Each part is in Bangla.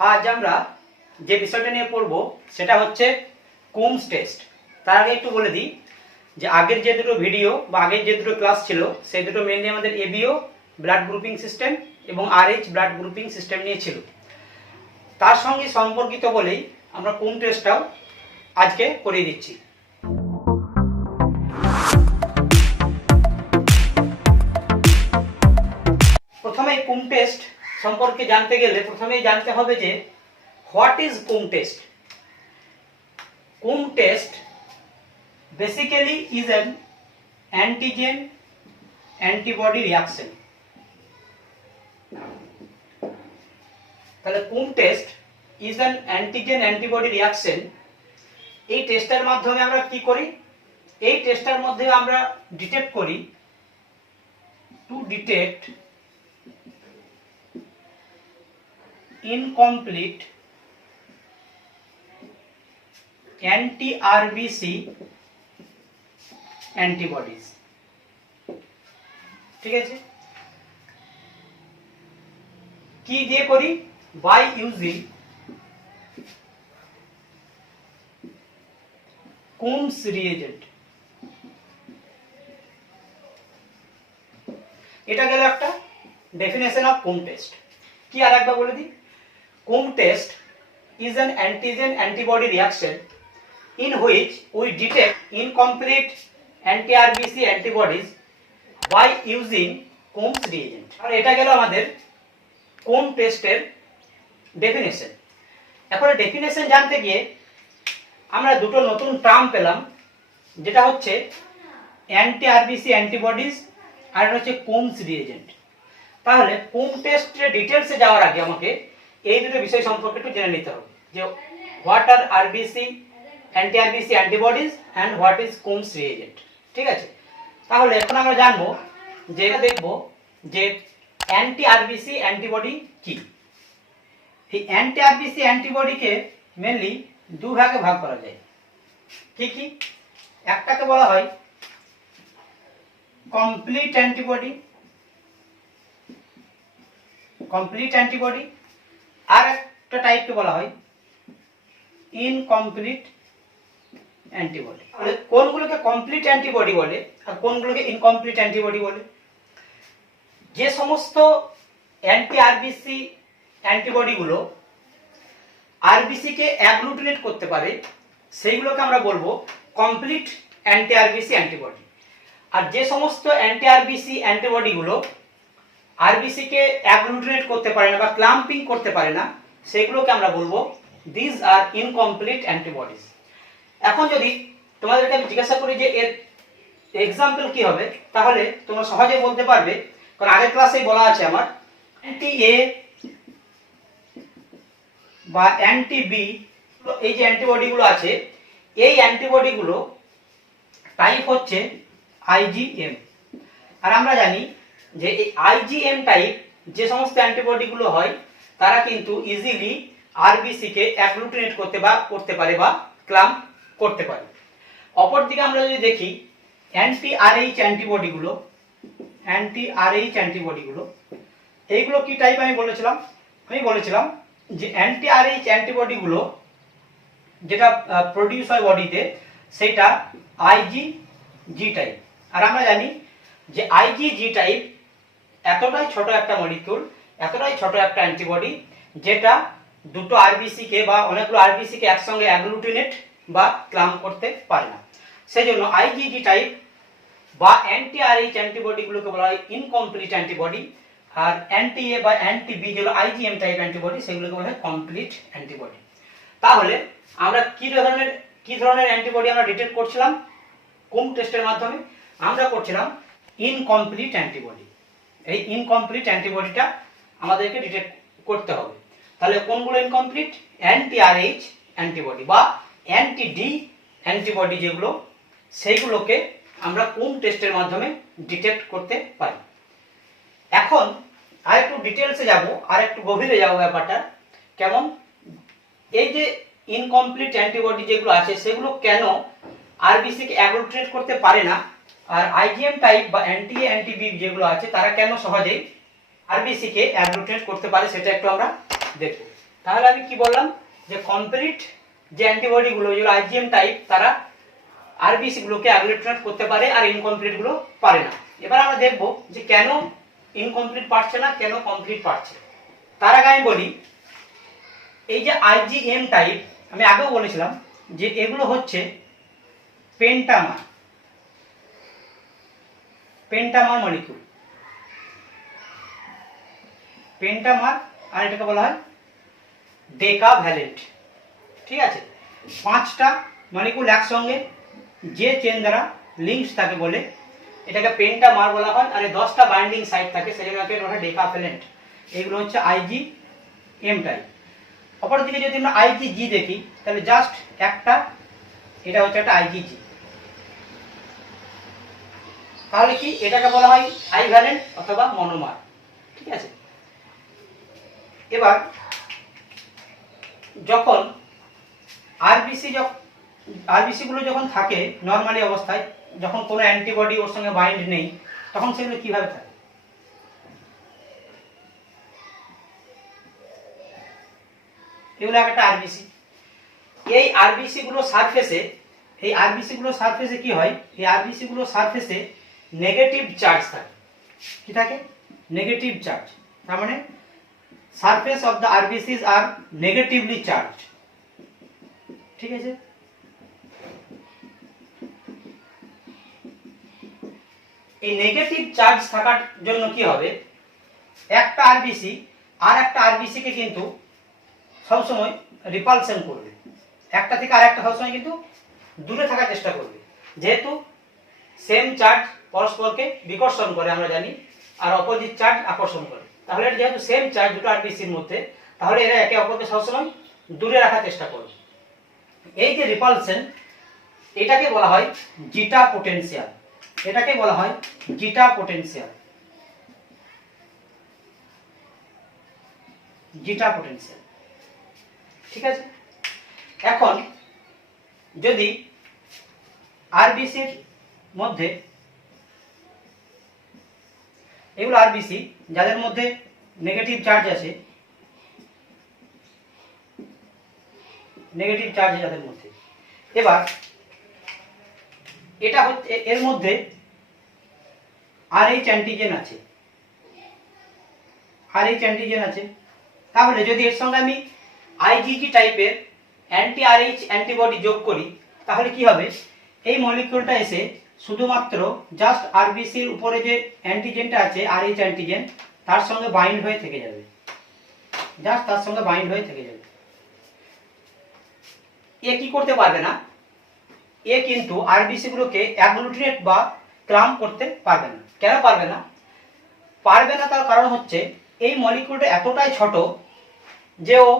আজ আমরা যে বিষয়টা নিয়ে পড়ব সেটা হচ্ছে কুমস টেস্ট। তার আগে একটু বলে দিই যে আগের যে দুটো ভিডিও বা আগের যে দুটো ক্লাস ছিল সেই দুটো মেনলি আমাদের এবিও ব্লাড গ্রুপিং সিস্টেম এবং আরএইচ ব্লাড গ্রুপিং সিস্টেম নিয়ে ছিল। তার সঙ্গে সম্পর্কিত বলেই আমরা কুম টেস্টটাও আজকে করিয়ে দিচ্ছি। প্রথমে কুম টেস্ট সম্পর্কে জানতে গেলে প্রথমেই জানতে হবে যে হোয়াট ইজ কুম টেস্ট। কুম test basically is an antigen antibody reaction। তাহলে কুম test is an antigen antibody reaction। এই টেস্টের মাধ্যমে আমরা কি করি? এই টেস্টের মধ্যে আমরা ডিটেক্ট করি to detect incomplete anti-RBC antibodies. ঠিক আছে, কি দিয়ে করি? By using Coombs reagent. এটা গেল একটা ডেফিনেশন অফ কুম টেস্ট। কি আর একবার বলে দিই, কুম test is an antigen antibody reaction in which we detect incomplete anti-RBC antibodies by using Combs reagent। আর এটা গেল আমাদের কুম টেস্টের ডেফিনেশন। এখন ডেফিনেশন জানতে গিয়ে আমরা দুটো নতুন টার্ম পেলাম, যেটা হচ্ছে অ্যান্টি-আরবিসি অ্যান্টিবডিজ আর এটা হচ্ছে কুমস রিএজেন্ট। তাহলে কুম টেস্টের ডিটেলসে যাওয়ার আগে আমাকে এই দুটো বিষয় সম্পর্কে একটু জেনে নিতে হবে যে what are RBC anti-RBC antibodies and what is Coombs reagent. ঠিক আছে, তাহলে এখন আমরা জানবো যে দেখবো যে অ্যান্টি-আরবিসি অ্যান্টিবডি কি। এই অ্যান্টি-আরবিসি অ্যান্টিবডিকে মেনলি দু ভাগে ভাগ করা যায়। কি কি? একটাকে বলা হয় কমপ্লিট অ্যান্টিবডি, কমপ্লিট অ্যান্টিবডি, আর একটা টাইপকে বলা হয় ইনকমপ্লিট অ্যান্টিবডি। কোনগুলোকে কমপ্লিট অ্যান্টিবডি বলে আর কোনগুলোকে ইনকমপ্লিট অ্যান্টিবডি বলে? যে সমস্ত অ্যান্টি আরবিসি অ্যান্টিবডিগুলো আরবিসি কে অ্যাগ্লুটিনেট করতে পারে সেইগুলোকে আমরা বলবো কমপ্লিট অ্যান্টি আরবিসি অ্যান্টিবডি। আর যে সমস্ত অ্যান্টি আরবিসি অ্যান্টিবডিগুলো আরবিসি কে অ্যাগ্লুটিনেট করতে পারে না বা ক্লাম্পিং করতে পারে না সেগুলোকে আমরা বলবো দিস আর ইনকমপ্লিট অ্যান্টিবডিজ। এখন যদি তোমাদেরকে আমি জিজ্ঞাসা করি যে এর এক্সাম্পল কি হবে, তাহলে তোমরা সহজে বলতে পারবে, কারণ আগের ক্লাসেই বলা আছে আমার অ্যান্টি এ বা অ্যান্টি বি, এই যে অ্যান্টিবডিগুলো আছে এই অ্যান্টিবডিগুলো টাইপ হচ্ছে আইজিএম। আর আমরা জানি যে এই আইজিএম টাইপ যে সমস্ত অ্যান্টিবডিগুলো হয় তারা কিন্তু ইজিলি আরবিসি কে অ্যাগ্লুটিনেট করতে পারে বা ক্লাম্প করতে পারে। অপরদিকে আমরা যদি দেখি অ্যান্টি আরএইচ অ্যান্টিবডিগুলো, অ্যান্টি আরএইচ অ্যান্টিবডিগুলো এইগুলো কি টাইপ? আমি বলেছিলাম যে অ্যান্টি আরএইচ অ্যান্টিবডিগুলো যেটা প্রডিউস হয় বডিতে সেটা আইজিজি টাইপ। আর আমরা জানি যে আইজিজি টাইপ এতটাই ছোট একটা মলিকিউল, এতটাই ছোট একটা অ্যান্টিবডি যেটা দুটো আরবিসি কে বা অনেকগুলো আরবিসি কে একসঙ্গে অ্যাগ্লুটিনেট বা ক্লাম্প করতে পারে না। সেই জন্য আইজিজি টাইপ বা অ্যান্টি আরএইচ অ্যান্টিবডিগুলোকে বলা হয় ইনকমপ্লিট অ্যান্টিবডি, আর অ্যান্টি এ বা অ্যান্টি বি যেগুলো আইজিএম টাইপ অ্যান্টিবডি সেগুলোকে বলা হয় কমপ্লিট অ্যান্টিবডি। তাহলে আমরা কি ধরনের অ্যান্টিবডি আমরা ডিটেক্ট করছিলাম কুম টেস্টের মাধ্যমে? আমরা করছিলাম ইনকমপ্লিট অ্যান্টিবডি। এই ইনকমপ্লিট অ্যান্টিবডিটা আমাদেরকে ডিটেক্ট করতে হবে। তাহলে কোনগুলো ইনকমপ্লিট? অ্যান্টি আরএইচ অ্যান্টিবডি বা অ্যান্টি ডি অ্যান্টিবডি যেগুলো সেইগুলোকে আমরা কুম টেস্টের মাধ্যমে ডিটেক্ট করতে পারি। এখন আর একটু ডিটেলসে যাব, আর একটু গভীরে যাব ব্যাপারটা কেমন। এই যে ইনকমপ্লিট অ্যান্টিবডি যেগুলো আছে সেগুলো কেন আরবিসি কে অ্যাগ্লুটিনেট করতে পারে না, আর আইজিএম টাইপ বা অ্যান্টি এ অ্যান্টি বি যেগুলো আছে তারা কেন সহজেই আরবিসি কে অ্যাগ্লুটিনেট করতে পারে সেটা একটু আমরা দেখব। তাহলে আমি কি বললাম যে কমপ্লিট যে অ্যান্টিবডিগুলো যেগুলো আইজিএম টাইপ তারা আরবিসি গুলোকে অ্যাগ্লুটিনেট করতে পারে আর ইনকমপ্লিট গুলো পারে না। এবার আমরা দেখব যে কেন ইনকমপ্লিট পারছে না, কেন কমপ্লিট পারছে। তার আগে আমি বলি এই যে আইজিএম টাইপ আমি আগেও বলেছিলাম যে এগুলো হচ্ছে পেন্টামার মলিকিউল, পেন্টামার, আর এটাকে বলা হয় ডেকাভ্যালেন্ট। ঠিক আছে, 5টা মলিকিউল একসঙ্গে যে চেন দ্বারা লিঙ্কস থাকে বলে এটাকে পেন্টামার বলা হয়, আর 10টা বাইন্ডিং সাইট থাকে সেজন্য একে বলা হয় ডেকাভ্যালেন্ট। এগুলো হচ্ছে আইজিএম টাইপ। অপরদিকে যদি আমরা আইজিজি দেখি তাহলে জাস্ট একটা, এটা হচ্ছে একটা আইজিজি। তাহলে কি এটাকে বলা হয় আইভ্যালেন্ট অথবা মনোমার। ঠিক আছে, এবার যখন আরবিসি গুলো যখন থাকে নর্মালি অবস্থায়, যখন কোনো অ্যান্টিবডি ওর সঙ্গে বাইন্ড নেই, তখন সেগুলো কিভাবে থাকে? এগুলো একটা আরবিসি। এই আরবিসি গুলো সারফেসে কি হয়, এই আরবিসি গুলো সারফেসে নেগেটিভ চার্জ থাকে। কি থাকে? Negative charge. তার মানে surface of the RBCs are negatively charged. ঠিক আছে, এই নেগেটিভ চার্জ থাকার জন্য কি হবে, একটা আরবিসি আর একটা আরবিসি কে কিন্তু সবসময় রিপালশন করবে, একটা থেকে আরেকটা সবসময় কিন্তু দূরে থাকার চেষ্টা করবে, যেহেতু সেম চার্জ পরস্পরকে বিকর্ষণ করে আমরা জানি, আর অপোজিট চার্জ আকর্ষণ করে। তাহলে এটা যেহেতু সেম চার্জ দুটো আরবিসির মধ্যে, তাহলে এরা একে অপরকে সবসময় দূরে রাখার চেষ্টা করবে। এই যে রিপালশন, এটাকে বলা হয় জিটা পোটেনশিয়াল। এটাকে বলা হয় জিটা পোটেনশিয়াল। জিটা পোটেনশিয়াল। ঠিক আছে, এখন যদি আরবিসির মধ্যে, এগুলো আরবিসি যাদের মধ্যে নেগেটিভ চার্জ আছে, নেগেটিভ চার্জ যাদের মধ্যে, এবার এটা হচ্ছে এর মধ্যে আরএইচ অ্যান্টিজেন আছে, তাহলে যদি এর সঙ্গে আমি আইজিজি টাইপের অ্যান্টি আরএইচ অ্যান্টিবডি যোগ করি, তাহলে কি হবে, এই মলিকিউলটা এসে শুধুমাত্র জাস্ট আরবিসির উপরে যে অ্যান্টিজেনটা আছে আরএইচ অ্যান্টিজেন, তার সঙ্গে বাইন্ড হয়ে থেকে যাবে, জাস্ট তার সঙ্গে বাইন্ড হয়ে থেকে যাবে। এ কি করতে পারবে না, এ কিন্তু আরবিসি গুলোকে অ্যাগ্লুটিনেট বা ক্লাম্প করতে পারবে না। কেন পারবে না? তার কারণ হচ্ছে এই মলিকিউলটা এতটাই ছোট যে ও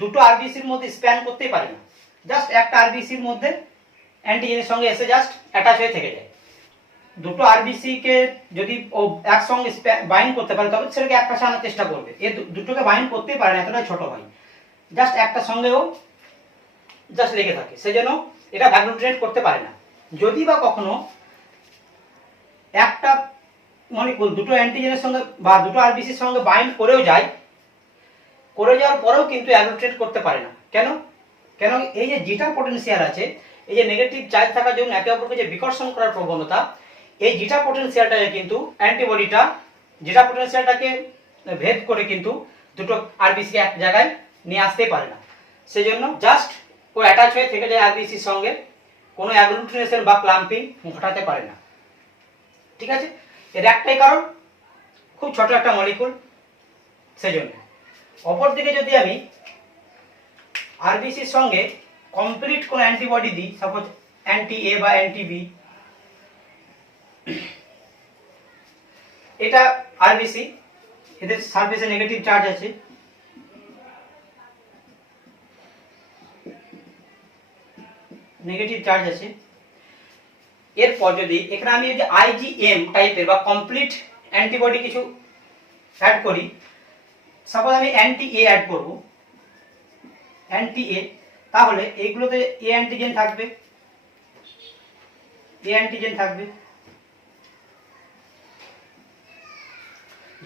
দুটো আরবিসির মধ্যে স্প্যান করতেই পারে না, জাস্ট একটা আরবিসির মধ্যে অ্যান্টিজেনের সঙ্গে এসে জাস্ট অ্যাটাচ হয়ে থেকে যায়। দুটো আরবিসি কে যদি ও একসঙ্গে বাইন্ড করতে পারে তবে সেটাকে এক পাশে আনার চেষ্টা করবে। এ দুটোকে বাইন্ড করতেই পারে না, এতটাই ছোট হয়, জাস্ট একটা সঙ্গে ও জাস্ট লেগে থাকে, সেজন্য এটা অ্যাগ্লুটিনেট করতে পারে না। যদি বা কখনো একটা মলিকিউল দুটো অ্যান্টিজেনের সঙ্গে বা দুটো আরবিসির সঙ্গে বাইন্ড করেও যাওয়ার পরেও কিন্তু অ্যাগ্লুটিনেট করতে পারে না। কেন? এই যে জিটা পটেনশিয়াল আছে, এই যে নেগেটিভ চার্জ থাকার জন্য একে অপরকে যে বিকর্ষণ করার প্রবণতা, এই জিটা পটেনশিয়ালটাকে কিন্তু অ্যান্টিবডিটা জিটা পটেনশিয়ালটাকে ভেদ করে কিন্তু দুটো আরবিসি এক জায়গায় নিয়ে আসতে পারে না। সেজন্য জাস্ট ও অ্যাটাচ হয়ে থেকে যায় আরবিসির সঙ্গে, কোনো অ্যাগ্লুটিনেশন বা ক্লাম্পিং ঘটাতে পারে না। ঠিক আছে, এর একটাই কারণ, খুব ছোট একটা মলিকুল, সেজন্য। অপরদিকে যদি আমি আরবিসির সঙ্গে কমপ্লিট কোন অ্যান্টিবডি দিই, সাপোজ অ্যান্টি এ বা অ্যান্টি বি, এটা আরবিসি, এদের সারফেসে নেগেটিভ চার্জ আছে, এরপর যদি এখানে আমি যদি আইজিএম টাইপের বা কমপ্লিট অ্যান্টিবডি কিছু অ্যাড করি, সাপোজ আমি অ্যান্টি এ অ্যাড করব, অ্যান্টি এ, তাহলে এইগুলোতে এ অ্যান্টিজেন থাকবে।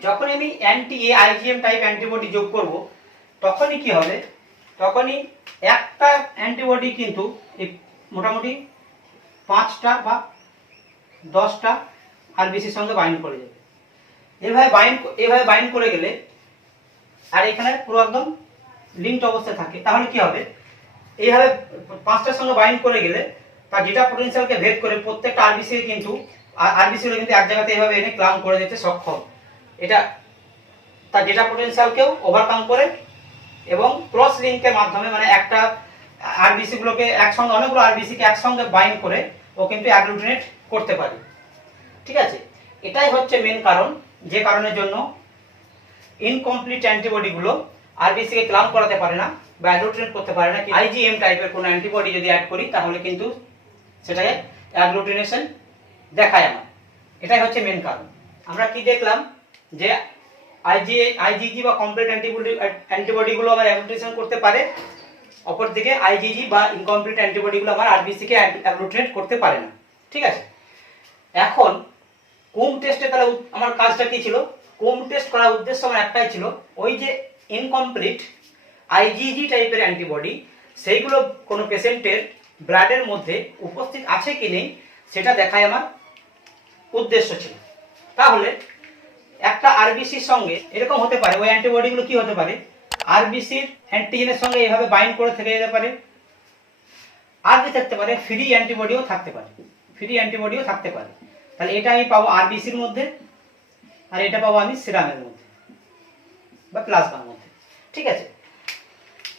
যখন আমি anti A IgM type antibody যোগ করব, তখনই কি হবে, তখনই একটা অ্যান্টিবডি কিন্তু এই মোটামুটি 5টা বা 10টা আরবিসির সঙ্গে বাইন্ড করে যাবে। এভাবে বাইন্ড করে গেলে আর এখানে পুরো একদম লিঙ্কড অবস্থায় থাকে, তাহলে কি হবে, এইভাবে 5টার সঙ্গে বাইন্ড করে গেলে তার ডেটা পটেনশিয়ালকে ভেদ করে প্রত্যেকটা আরবিসি কিন্তু এক জায়গাতে এইভাবে এনে ক্লাম করে দিতে সক্ষম। এটা তার ডেটা পটেনশিয়ালকেও ওভারকাম করে এবং ক্রস লিঙ্কের মাধ্যমে, মানে একটা আরবিসি গুলোকে একসঙ্গে, অনেকগুলো আরবিসিকে একসঙ্গে বাইন্ড করে ও কিন্তু অ্যাগ্লুটিনেট করতে পারে। ঠিক আছে, এটাই হচ্ছে মেন কারণ, যে কারণের জন্য ইনকমপ্লিট অ্যান্টিবডি গুলো আরবিসি কে ক্লাম করাতে পারে না বা অ্যাগ্লুটিনেট করতে পারে না। আইজিএম টাইপের কোনো অ্যান্টিবডি যদি অ্যাড করি তাহলে কিন্তু সেটাকে অ্যাগ্লুটিনেশন দেখায় আমার। এটাই হচ্ছে মেন কারণ। আমরা কি দেখলাম যে আইজিজি বা কমপ্লিট অ্যান্টিবডি গুলো আমার অ্যাগ্লুটিনেশন করতে পারে, অপরদিকে আইজিজি বা ইনকমপ্লিট অ্যান্টিবডি গুলো আমার আরবিসি কে অ্যাগ্লুটিনেট করতে পারে না। ঠিক আছে, এখন কুম টেস্টে তাহলে আমার কাজটা কি ছিল? কুম টেস্ট করার উদ্দেশ্য আমার একটাই ছিল, ওই যে ইনকমপ্লিট আইজিজি টাইপের অ্যান্টিবডি সেইগুলো কোনো পেশেন্টের ব্লাডের মধ্যে উপস্থিত আছে কি নেই সেটা দেখাই আমার উদ্দেশ্য ছিল। তাহলে একটা আরবিসির সঙ্গে এরকম হতে পারে, ওই অ্যান্টিবডিগুলো কি হতে পারে, আরবিসির অ্যান্টিজেনের সঙ্গে এইভাবে বাইন্ড করে থেকে যেতে পারে, আর কি থাকতে পারে, ফ্রি অ্যান্টিবডিও থাকতে পারে, তাহলে এটা আমি পাবো আরবিসির মধ্যে, আর এটা পাবো আমি সিরামের মধ্যে বা প্লাজমার মধ্যে। ঠিক আছে,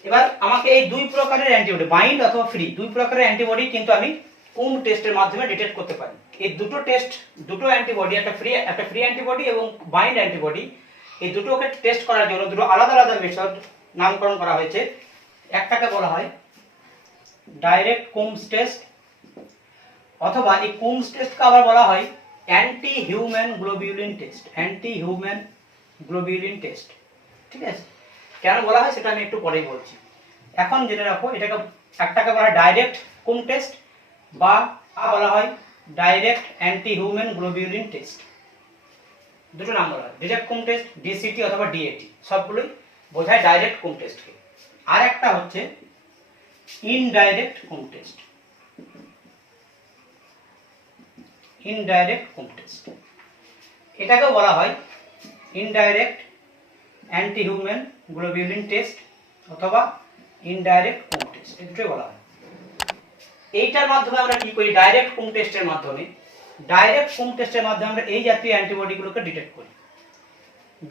এবার আমাকে এই দুই প্রকারের অ্যান্টিবডি, বাইন্ড অথবা ফ্রি, দুই প্রকারের অ্যান্টিবডি কিন্তু আমি কুম টেস্টের মাধ্যমে ডিটেক্ট করতে পারি। এই দুটো টেস্ট, দুটো অ্যান্টিবডি, একটা ফ্রি অ্যান্টিবডি এবং বাইন্ড অ্যান্টিবডি, এই দুটোকে টেস্ট করার জন্য দুটো আলাদা আলাদা মেথড নামকরণ করা হয়েছে। একটাকে বলা হয় ডাইরেক্ট কুমস টেস্ট, অথবা এই কুমস টেস্টকে আবার বলা হয় অ্যান্টি হিউম্যান গ্লোবিউলিন টেস্ট। ঠিক আছে, কেন বলা হয় সেটা আমি একটু পরেই বলছি। এখন জেনে রাখো, এটাকে একটাকে বলা হয় ডাইরেক্ট কুম টেস্ট বা বলা হয় direct anti human globulin test. দুটো নাম বলা হয়, ডিরেক্ট কুম টেস্ট, ডিসিটি অথবা ডিএটি, সবগুলোই বোঝায় ডাইরেক্ট কুম টেস্টকে। আর একটা হচ্ছে ইনডাইরেক্ট কুম টেস্ট। এটাকেও বলা হয় indirect anti human globulin test অথবা ইনডাইরেক্ট কুম টেস্ট, এই দুটোই বলা হয়। এইটার মাধ্যমে আমরা কি করি, ডাইরেক্ট কুম টেস্টের মাধ্যমে আমরা এই জাতীয় অ্যান্টিবডিগুলোকে ডিটেক্ট করি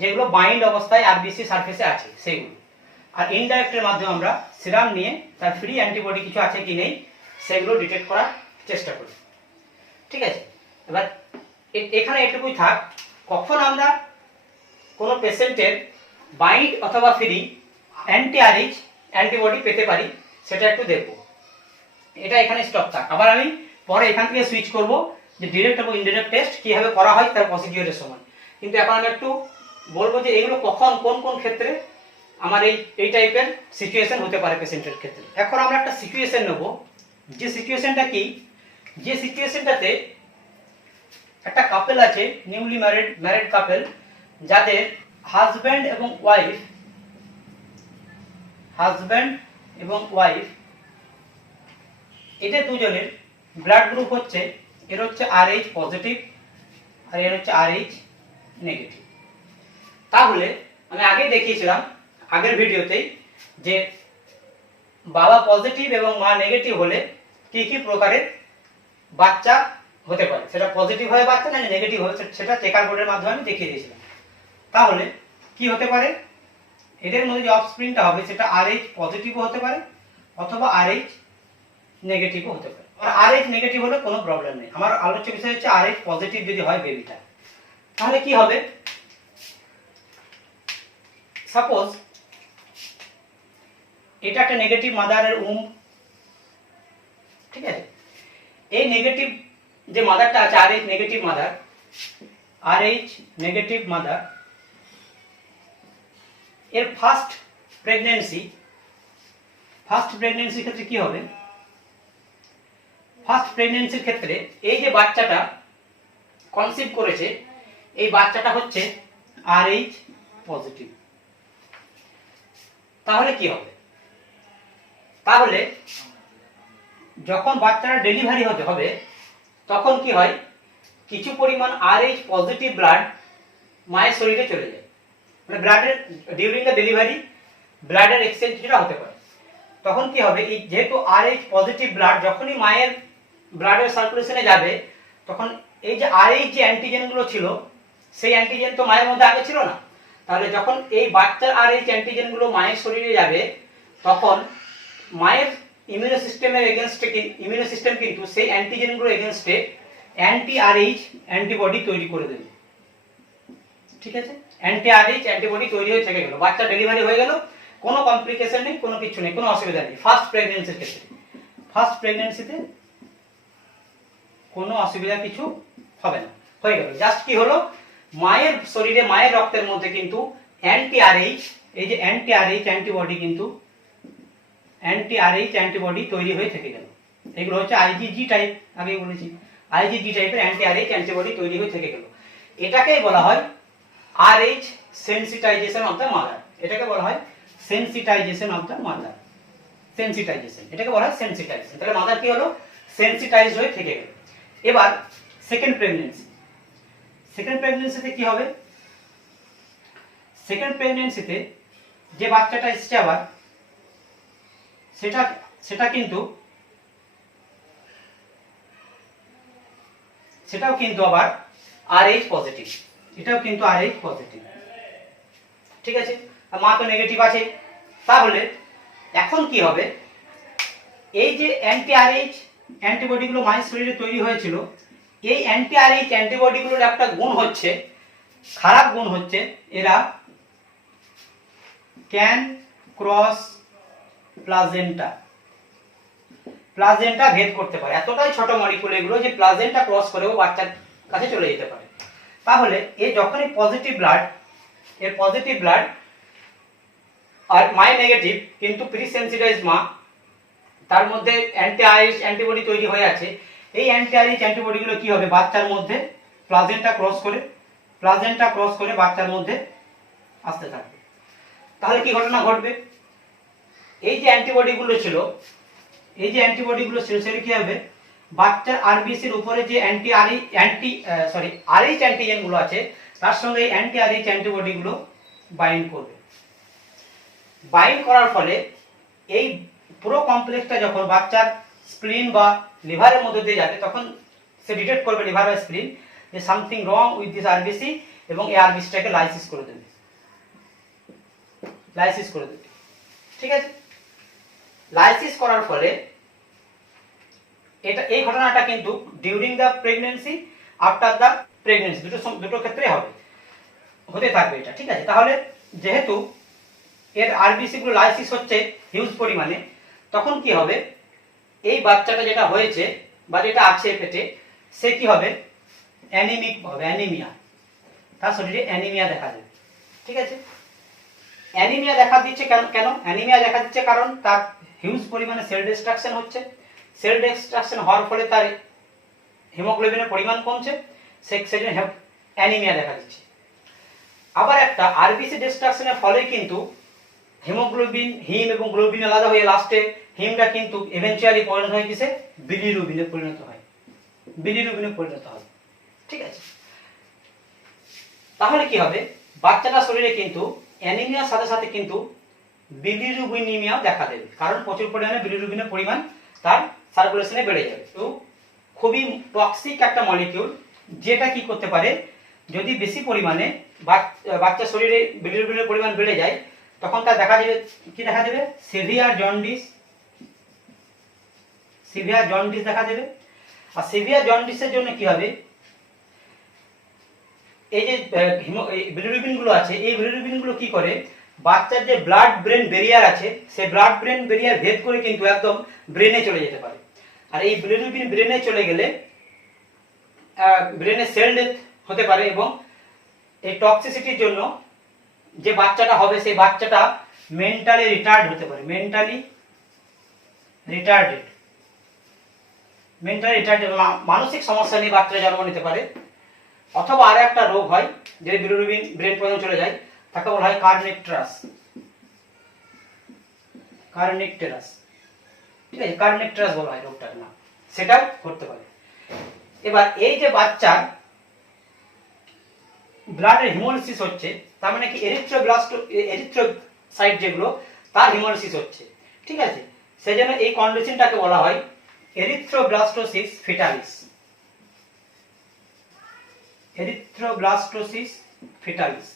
যেগুলো বাইন্ড অবস্থায় আরবিসি সারফেসে আছে সেগুলো। আর ইনডাইরেক্টের মাধ্যমে আমরা সিরাম নিয়ে তার ফ্রি অ্যান্টিবডি কিছু আছে কি নেই সেগুলো ডিটেক্ট করার চেষ্টা করি। ঠিক আছে, এবার এখানে এটুকুই থাক। কখন আমরা কোনো পেশেন্টের বাইন্ড অথবা ফ্রি অ্যান্টি-আরএইচ অ্যান্টিবডি পেতে পারি সেটা একটু দেখব। এটা এখানে স্টপ থাক, আবার আমি পরে এখান থেকে সুইচ করব যে ডিরেক্ট এবং ইনডিরেক্ট টেস্ট কিভাবে করা হয় তার প্রসিডিউরের সময়। কিন্তু এখন আমি একটু বলবো যে এগুলো কখন কোন কোন ক্ষেত্রে আমার এই টাইপের সিচুয়েশন হতে পারে পেশেন্টের ক্ষেত্রে। এখন আমরা একটা সিচুয়েশন নেব, যে সিচুয়েশনটা কি, যে সিচুয়েশনটাতে একটা কাপল আছে, নিউলি ম্যারিড কাপল, যাদের হাজব্যান্ড এবং ওয়াইফ এদের দুজনের ব্লাড গ্রুপ হচ্ছে, এর হচ্ছে RH পজিটিভ আর এর হচ্ছে RH নেগেটিভ। তাহলে আমি আগে দেখিয়েছিলাম আগের ভিডিওতেই যে বাবা পজিটিভ এবং মা নেগেটিভ হলে কি কি প্রকারের বাচ্চা হতে পারে, সেটা পজিটিভ হয় বাচ্চা না নেগেটিভ হয় সেটা চেকার বোর্ডের মাধ্যমে আমি দেখিয়ে দিয়েছিলাম। তাহলে কি হতে পারে, এদের মধ্যে যে অফস্প্রিংটা হবে সেটা RH পজিটিভও হতে পারে অথবা RH নেগেটিভও হতে পারে। আর RH নেগেটিভ হলে কোনো প্রবলেম নেই। আমার আলোচ্য বিষয় হচ্ছে RH পজিটিভ যদি হয় বেবিটা, তাহলে কি হবে, সাপোজ এটা একটা নেগেটিভ মাদারের ঠিক আছে, এই নেগেটিভ যে মাদারটা আছে RH নেগেটিভ মাদার এর ফার্স্ট প্রেগন্যান্সির ক্ষেত্রে কি হবে, ফার্স্ট প্রেগন্যান্সির ক্ষেত্রে এই যে বাচ্চাটা কনসিভ করেছে এই বাচ্চাটা হচ্ছে RH পজিটিভ। তাহলে কি হবে? তাহলে যখন বাচ্চারা ডেলিভারি হতে হবে তখন কি হয়, কিছু পরিমাণ RH পজিটিভ ব্লাড মায়ের শরীরে চলে যায়, মানে ব্লাডের ডিউরিং দ্য ডেলিভারি ব্লাডের এক্সচেঞ্জ যেটা হতে পারে। তখন কি হবে, এই যেহেতু RH পজিটিভ ব্লাড যখনই মায়ের ব্লাডের সার্কুলেশনে যাবে, তখন এই যে RH যে অ্যান্টিজেনগুলো ছিল সেই অ্যান্টিজেন তো মায়ের মধ্যে আগে ছিল না। তাহলে যখন এই বাচ্চার RH অ্যান্টিজেনগুলো মায়ের শরীরে যাবে, তখন মায়ের ইমিউনো সিস্টেমের এগেনস্টে ইমিউনো সিস্টেম কিন্তু সেই অ্যান্টিজেনগুলো এগেনস্টে অ্যান্টি RH অ্যান্টিবডি তৈরি করে দেবে। ঠিক আছে, অ্যান্টি RH অ্যান্টিবডি তৈরি হয়ে থেকে গেল, বাচ্চা ডেলিভারি হয়ে গেল, কোনো কমপ্লিকেশন নেই, কোনো কিছু নেই, কোনো অসুবিধা নেই। ফার্স্ট প্রেগন্যান্সির ক্ষেত্রে, ফার্স্ট প্রেগন্যান্সিতে কোনো অসুবিধা কিছু হবে না, হয়ে গেল। জাস্ট কি হলো, মায়ের শরীরে মায়ের রক্তের মধ্যে কিন্তু অ্যান্টি RH, এই যে অ্যান্টি RH অ্যান্টিবডি কিন্তু অ্যান্টি RH অ্যান্টিবডি তৈরি হয়ে থেকে গেল। এগুলো হচ্ছে IgG টাইপ, আগে বলেছি IgG টাইপের অ্যান্টি RH অ্যান্টিবডি তৈরি হয়ে থেকে গেল। এটাকেই বলা হয় RH sensitisation of the mother, এটাকে বলা হয় sensitisation of the mother, sensitisation, এটাকে বলা হয় সেন্সিটাইজেশন। তাহলে মাদার কি হলো, সেন্সিটাইজড হয়ে থেকে গেল। এবার সেকেন্ড প্রেগন্যান্সি, সেকেন্ড প্রেগন্যান্সিতে কি হবে, সেকেন্ড প্রেগন্যান্সিতে যে বাচ্চাটা এসছে আবার সেটাও কিন্তু আবার RH পজিটিভ, এটাও কিন্তু RH পজিটিভ। ঠিক আছে, আর মা তো নেগেটিভ আছে। তাহলে এখন কি হবে, এই যে অ্যান্টি RH অ্যান্টিবডিগুলো মায়ের শরীরে তৈরি হয়েছিল, এই অ্যান্টি RH অ্যান্টিবডিগুলোর একটা গুণ হচ্ছে, খারাপ গুণ হচ্ছে, এরা ক্যান ক্রস প্লাজেন্টা, প্লাজেন্টা ভেদ করতে পারে। এতটাই ছোট মলিকুল এগুলো যে প্লাজেন্টা ক্রস করেও বাচ্চার কাছে চলে যেতে পারে। তাহলে এই যখনই পজিটিভ ব্লাড, এর পজিটিভ ব্লাড আর মায়ের নেগেটিভ কিন্তু প্রি সেন্সিটাইজ মা, তার মধ্যে অ্যান্টি RH অ্যান্টিবডি তৈরি হয়ে আছে, এই অ্যান্টি RH অ্যান্টিবডিগুলো কি হবে, বাচ্চার মধ্যে প্লাজেন্টা ক্রস করে বাচ্চার মধ্যে আসতে থাকবে। তাহলে কি ঘটনা ঘটবে, এই যে অ্যান্টিবডিগুলো ছিল সেটা কি হবে, বাচ্চার আরবিসির উপরে যে RH অ্যান্টিজেনগুলো আছে তার সঙ্গে এই অ্যান্টি RH অ্যান্টিবডিগুলো বাইন্ড করবে। বাইন্ড করার ফলে এই পুরো কমপ্লেক্সটা যখন বাচ্চার স্প্লিন বা লিভারের মধ্যে দিয়ে যাবে, তখন সে ডিটেক্ট করবে, লিভার বা স্প্লিন, যে something wrong with this RBC, এবং এই আরবিসিটাকে লাইসিস করে দেবে, ঠিক আছে। লাইসিস করার ফলে এই ঘটনাটা কিন্তু during the pregnancy, after the pregnancy, দুটো ক্ষেত্রে হতে থাকবে এটা, ঠিক আছে। তাহলে যেহেতু এর আরবিসি গুলো লাইসিস হচ্ছে হিউজ পরিমাণে, তখন কি হবে, এই বাচ্চাটা যেটা হয়েছে বা যেটা আছে পেটে, সে কি হবে, অ্যানিমিক হবে, অ্যানিমিয়া, তার শরীরে অ্যানিমিয়া দেখা যাবে। ঠিক আছে, অ্যানিমিয়া দেখা দিচ্ছে কেন অ্যানিমিয়া দেখা দিচ্ছে, কারণ তার হিউজ পরিমাণে সেল ডিস্ট্রাকশন হচ্ছে, সেল ডিস্ট্রাকশন হওয়ার ফলে তার হিমোগ্লোবিনের পরিমাণ কমছে, সেজন্য অ্যানিমিয়া দেখা দিচ্ছে। আবার একটা আরবিসি ডিস্ট্রাকশনের ফলে কিন্তু হিমোগ্লোবিন, হিম এবং গ্লোবিন আলাদা হয়ে লাস্টে হিমটা কিন্তু ইভেন্চুয়ালি পরিণত হয় কিসে, বিলিরুবিনে পরিণত হয়, ঠিক আছে। তাহলে কি হবে, বাচ্চাটার শরীরে কিন্তু অ্যানিমিয়ার সাথে সাথে কিন্তু বিলিরুবিনিমিয়া দেখা দেবে, কারণ প্রচুর পরিমাণে বিলিরুবিনের পরিমাণ তার সার্কুলেশনে বেড়ে যাবে। তো খুবই টক্সিক একটা মলিকিউল, যেটা কি করতে পারে, যদি বেশি পরিমাণে বাচ্চার শরীরে বিলিরুবিনের পরিমাণ বেড়ে যায়, তখন তার দেখা যাবে সিভিয়ার জন্ডিস দেখা দেবে। আর সিভিয়ার জন্ডিসের জন্য কি হবে, এই যে বিলিরুবিন গুলো আছে, এই বিলিরুবিন গুলো কি করে, বাচ্চার যে ব্লাড ব্রেন ব্যারিয়ার আছে, সেই ব্লাড ব্রেন ব্যারিয়ার ভেদ করে কিন্তু একদম ব্রেনে চলে যেতে পারে। আর এই বিলিরুবিন ব্রেনে চলে গেলে ব্রেনে সেল ডেথ হতে পারে, এবং এই টক্সিসিটির জন্য যে বাচ্চাটা হবে, সেই বাচ্চাটা মেন্টালি রিটার্ড হতে পারে, মেন্টালি রিটার্ডেড, মানসিক সমস্যা নিয়ে বাচ্চারা জন্ম নিতে পারে। অথবা আর একটা রোগ হয়, যে বিলিরুবিন ব্রেন পর্যন্ত চলে যায়, তাকে বলা হয় কার্নেকট্রাস, কার্নেকটেরাস, ঠিক আছে, কার্নেকটেরাস বলা হয় রোগটার নাম, সেটাও করতে পারে। এবার এই যে বাচ্চার ব্লাডের হিমোলাইসিস হচ্ছে, তার মানে কি এরিথ্রোসাইট যেগুলো তার হিমোলাইসিস হচ্ছে, ঠিক আছে, সেজন্য এই কন্ডিশনটাকে বলা হয় erythroblastosis fetalis. Erythroblastosis fetalis,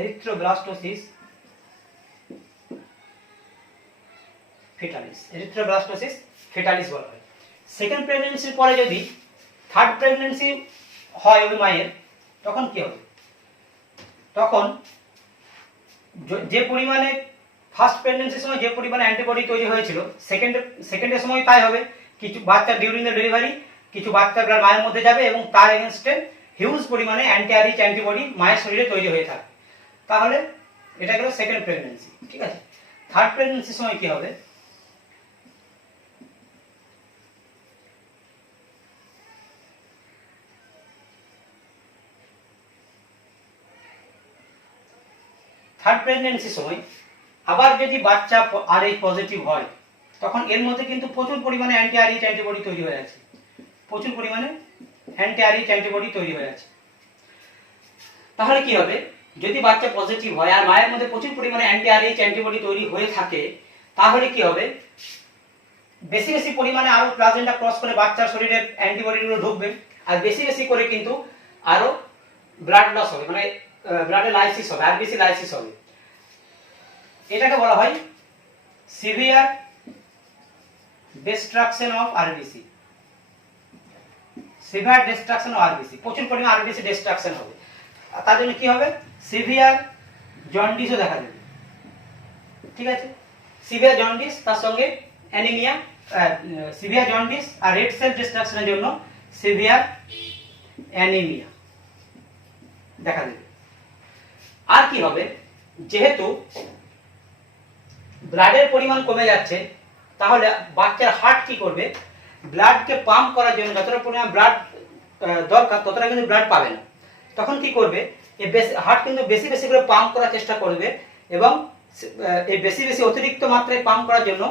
erythroblastosis fetalis, erythroblastosis fetalis বলা হয়। সেকেন্ড প্রেগন্যান্সির পরে যদি থার্ড প্রেগন্যান্সি হয় ওই মায়ের, তখন কি হবে? তখন যে পরিমাণে ফার্স্ট প্রেগন্যান্সির সময় যে পরিমাণে অ্যান্টিবডি তৈরি হয়েছিল, সেকেন্ডের সময় তাই হবে। কিছু বাচ্চা ডিউরিং দ্য ডেলিভারি কিছু বাচ্চা ব্লাড মায়ের মধ্যে যাবে এবং তার এগেনস্টে হিউজ পরিমাণে অ্যান্টিআরএইচ অ্যান্টিবডি মায়ের শরীরে তৈরি হয়ে থাকে। তাহলে এটা গেল সেকেন্ড প্রেগন্যান্সি, ঠিক আছে। থার্ড প্রেগন্যান্সির সময় কি হবে? থার্ড প্রেগন্যান্সির সময় আবার যদি বাচ্চা আরএইচ পজিটিভ হয়, তখন এর মধ্যে কিন্তু প্রচুর পরিমাণে অ্যান্টিআরএইচ অ্যান্টিবডি তৈরি হয়ে আছে, প্রচুর পরিমাণে অ্যান্টিআরএইচ অ্যান্টিবডি তৈরি হয়ে আছে। তাহলে কি হবে? যদি বাচ্চা পজিটিভ হয় আর মায়ের মধ্যে প্রচুর পরিমাণে অ্যান্টিআরএইচ অ্যান্টিবডি তৈরি হয়ে থাকে, তাহলে কি হবে? বেশি বেশি পরিমাণে আরো প্লাজেন্টা ক্রস করে বাচ্চার শরীরে অ্যান্টিবডিগুলো ঢুকবে, আর বেশি বেশি করে কিন্তু আরো ব্লাড লস হবে, মানে ব্লাডে লাইসিস হবে, আর বেশি লাইসিস হবে। এটাকে বলা হয় severe destruction of RBC. Severe destruction of RBC, প্রচুর পরিমাণে আরবিসি ডিস্ট্রাকশন হবে। তার জন্য কি হবে? সিভিয়ার জন্ডিসও দেখা দেবে, ঠিক আছে। সিভিয়ার জন্ডিস, তার সঙ্গে অ্যানিমিয়া, সিভিয়ার জন্ডিস আর রেড সেল ডিস্ট্রাকশনের জন্য সিভিয়ার অ্যানিমিয়া দেখা দেবে। আর কি হবে? যেহেতু ব্লাডের পরিমাণ কমে যাচ্ছে, তাহলে বাচ্চার হার্ট কি করবে? ব্লাডকে পাম্প করার জন্য যতটা পরিমাণ ব্লাড দরকার ততটা কিন্তু ব্লাড পাবে না। তখন কি করবে? হার্ট কিন্তু বেশি বেশি করে পাম্প করার চেষ্টা করবে, এবং এই বেশি বেশি অতিরিক্ত মাত্রায় পাম্প করার জন্য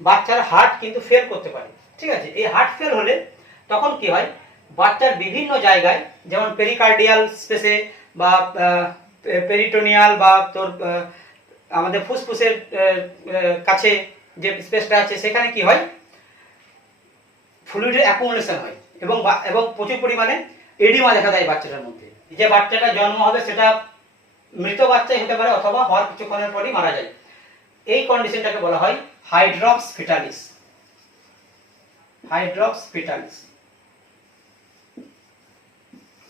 বাচ্চার হার্ট কিন্তু ফেল করতে পারে, ঠিক আছে। এই হার্ট ফেল হলে তখন কি হয়? বাচ্চার বিভিন্ন জায়গায়, যেমন পেরিকার্ডিয়াল স্পেসে বা পেরিটোনিয়াল বা তোর আমাদের ফুসফুসের কাছে যে স্পেসটা আছে, সেখানে কি হয়? ফ্লুইডের অ্যাকুমুলেশন হয় এবং প্রচুর পরিমাণে এডিমা দেখা যায় বাচ্চাটার মধ্যে। যে বাচ্চাটা জন্ম হবে সেটা মৃত বাচ্চাই হতে পারে, অথবা হওয়ার কিছুক্ষণের পরই মারা যায়। এই কন্ডিশনটাকে বলা হয় হাইড্রক্স ফিটালিস। হাইড্রক্স ফিটালিস,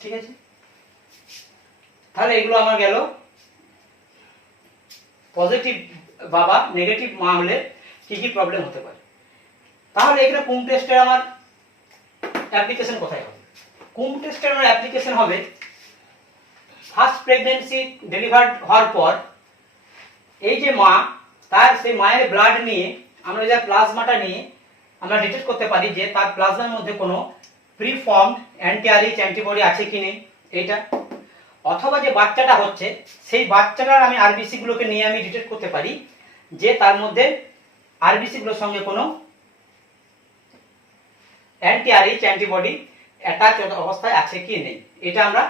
ঠিক আছে। তাহলে এগুলো আমার গেল পজিটিভ বাবা, নেগেটিভ মা হলে কি কি প্রবলেম হতে পারে। তাহলে এখানে কুম টেস্টের আমার অ্যাপ্লিকেশন কোথায় হবে? কুম টেস্টের আমার অ্যাপ্লিকেশন হবে ফার্স্ট প্রেগন্যান্সি ডেলিভার্ড হওয়ার পর এই যে মা, তার সেই মায়ের ব্লাড নিয়ে আমরা যে প্লাজমাটা নিয়ে আমরা ডিটেক্ট করতে পারি যে তার প্লাজমার মধ্যে কোনো প্রিফর্মড অ্যান্টিআরএইচ অ্যান্টিবডি আছে কি নেই, এইটা। অথবা যে বাচ্চাটা হচ্ছে সেই বাচ্চাটার আমি আরবিসি গুলোকে নিয়ে আমি ডিটেক্ট করতে পারি যে তার মধ্যে আরবিসি গুলোর সঙ্গে কোনো অ্যান্টিআরএইচ অ্যান্টিবডি অ্যাটাচ অবস্থায় আছে কি নেই। এটা আমরা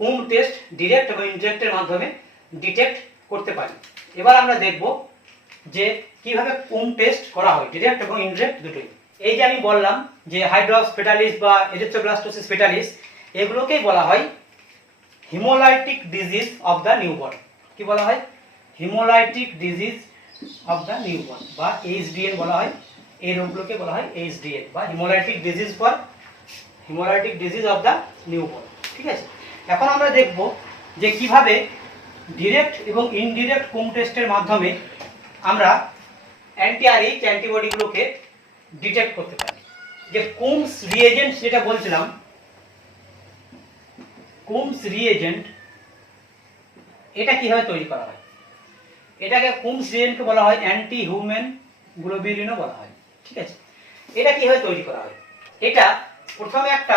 কুম টেস্ট ডিরেক্ট এবং ইনডিরেক্টের মাধ্যমে ডিটেক্ট করতে পারি। এবার আমরা দেখব যে কিভাবে কুম টেস্ট করা হয়, ডিরেক্ট এবং ইনডিরেক্ট দুটোই। এই যে আমি বললাম যে হাইড্রক্স ফিটালিস বা এরিথ্রোব্লাস্টোসিস ফিটালিস, এগুলোকেই বলা হয় haemolytic disease of the newborn. কি বলা হয়? Haemolytic disease of the newborn বা এইচডিএন বলা হয়। এই রোগগুলোকে বলা হয় এইচডিএন বা haemolytic disease for haemolytic disease of the newborn, ঠিক আছে। এখন আমরা দেখব যে কিভাবে ডিরেক্ট এবং ইনডিরেক্ট কুম টেস্টের মাধ্যমে আমরা অ্যান্টিআরএইচ অ্যান্টিবডিগুলোকে ডিটেক্ট করতে পারি। যে কুমস রিএজেন্ট যেটা বলছিলাম, কুমস রিএজেন্ট এটা কিভাবে তৈরি করা হয়? এটাকে কুমস রিএজেন্টকে বলা হয় অ্যান্টি হিউম্যান গ্লোবিউলিনও বলা হয়, ঠিক আছে। এটা কিভাবে তৈরি করা হয়? এটা প্রথমে একটা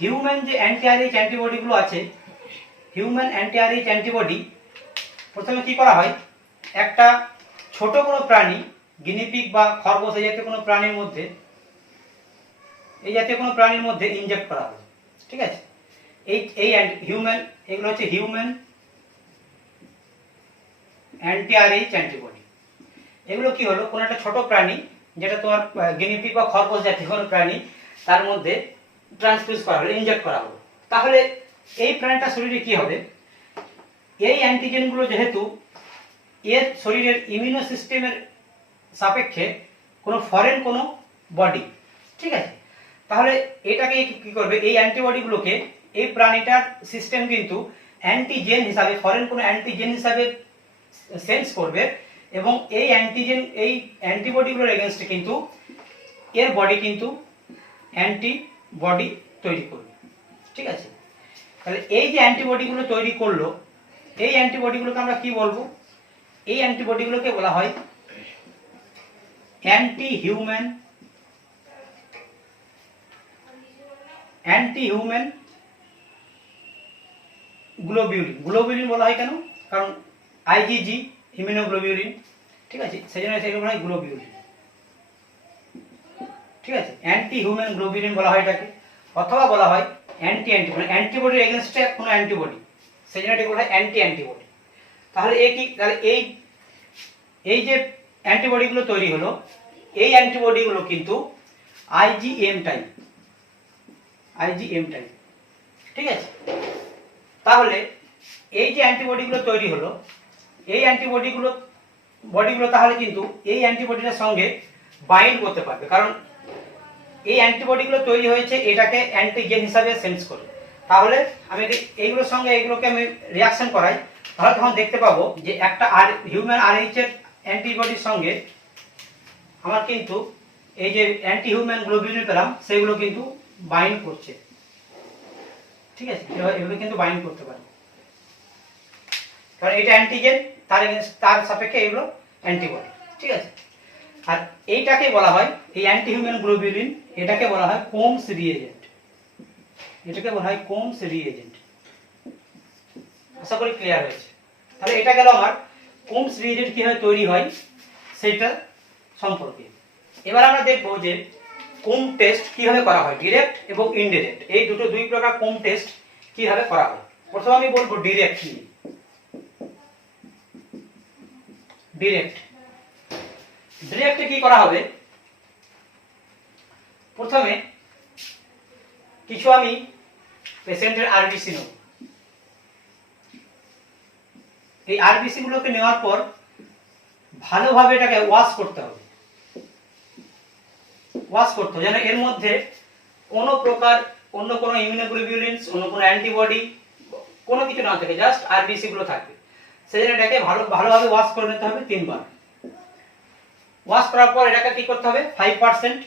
হিউম্যান যে অ্যান্টিআরএইচ অ্যান্টিবডিগুলো আছে, হিউম্যান অ্যান্টিআরএইচ অ্যান্টিবডি প্রথমে কি করা হয়, একটা ছোট কোনো প্রাণী, গিনিপিগ বা খরগোশ এই জাতীয় কোনো প্রাণীর মধ্যে ইনজেক্ট করা হয়। ঠিক আছে, এই হিউম্যান, এগুলো হচ্ছে হিউম্যান অ্যান্টি-আরএইচ অ্যান্টিবডি। এগুলো কি হলো, কোনো একটা ছোট প্রাণী যেটা তোমার গিনিপিগ বা খরগোশ জাতীয় কোনো প্রাণী, তার মধ্যে ট্রান্সফিউজ করা হলো, ইনজেক্ট করা হলো। তাহলে এই প্রাণীটার শরীরে কি হবে, এই অ্যান্টিজেনগুলো যেহেতু এর শরীরের ইমিউনো সিস্টেমের সাপেক্ষে কোনো ফরেন কোনো বডি, ঠিক আছে, তাহলে এটাকে কি করবে, এই অ্যান্টিবডিগুলোকে এই প্রাণীটার সিস্টেম কিন্তু অ্যান্টিজেন হিসাবে, ফরেন কোনো অ্যান্টিজেন হিসাবে সেন্স করবে, এবং এই অ্যান্টিবডিগুলোর এগেনস্টে কিন্তু এর বডি কিন্তু অ্যান্টিবডি তৈরি করবে। ঠিক আছে, তাহলে এই যে অ্যান্টিবডিগুলো তৈরি করলো, এই অ্যান্টিবডিগুলোকে আমরা কি বলবো, এই অ্যান্টিবডিগুলোকে বলা হয় অ্যান্টি হিউম্যান গ্লোবিউলিন বলা হয় কেন, কারণ আইজিজি ইমিউনোগ্লোবিউলিন, ঠিক আছে, সেই জন্য সেগুলো বলা হয় গ্লোবিউলিন। ঠিক আছে, অ্যান্টি হিউম্যান গ্লোবিউলিন বলা হয় এটাকে, অথবা বলা হয় অ্যান্টিবডির এগেনস্টে কোনো অ্যান্টিবডি, সেই জন্য এটাকে বলা হয় অ্যান্টিবডি। তাহলে এই যে অ্যান্টিবডিগুলো তৈরি হলো, এই অ্যান্টিবডিগুলো কিন্তু আইজিএম টাইপ। ঠিক আছে, তাহলে এই যে অ্যান্টিবডিগুলো তৈরি হলো, এই বডিগুলো তাহলে কিন্তু এই অ্যান্টিবডিটার সঙ্গে বাইন্ড করতে পারবে, কারণ এই অ্যান্টিবডিগুলো তৈরি হয়েছে এটাকে অ্যান্টিজেন হিসাবে সেন্স করে। তাহলে আমি এইগুলোর সঙ্গে এইগুলোকে আমি রিয়াকশন করাই, তাহলে তখন দেখতে পাবো যে একটা হিউম্যান আরএইচ এর অ্যান্টিবডির সঙ্গে আমার কিন্তু এই যে অ্যান্টি হিউম্যান গ্লোবিউলিন পেলাম, সেগুলো কিন্তু বাইন্ড করছে। ঠিক আছে, এভাবে কিন্তু বাইন্ড করতে পারে, কারণ এটা অ্যান্টিজেন, তার সাপেক্ষে এগুলো অ্যান্টিবডি। ঠিক আছে, আর এইটাকে বলা হয়, এই অ্যান্টি হিউম্যান গ্লোবিউলিন, এটাকে বলা হয় কোমস রিএজেন্ট। আশা করি ক্লিয়ার হয়েছে। তাহলে এটা গেল আমার কোমস রিএজেন্ট কিভাবে তৈরি হয় সেটা সম্পর্কে। এবার আমরা দেখবো যে কোম টেস্ট কিভাবে করা হয়, ডিরেক্ট এবং ইনডিরেক্ট, এই দুই প্রকার কোম টেস্ট কিভাবে করা হয়। প্রথমে আমি বলবো ডিরেক্ট নিয়ে। ডিরেক্টে কি করা হবে, প্রথমে কিছু আমি পেশেন্টের আরবিসি নেব। এই আরবিসি গুলোকে নেওয়ার পর ভালোভাবে এটাকে ওয়াশ করতে হবে, যেন এর মধ্যে কোনো প্রকার অন্য কোনো ইমিউনোগ্লোবিউলিনস, অন্য কোনো অ্যান্টিবডি, কোনো কিছু না থাকে, জাস্ট আরবিসি গুলো থাকবে। সেজন্য এটাকে ভালোভাবে ওয়াশ করে নিতে হবে 3 বার। ওয়াশ করার পর এটাকে কি করতে হবে, 5%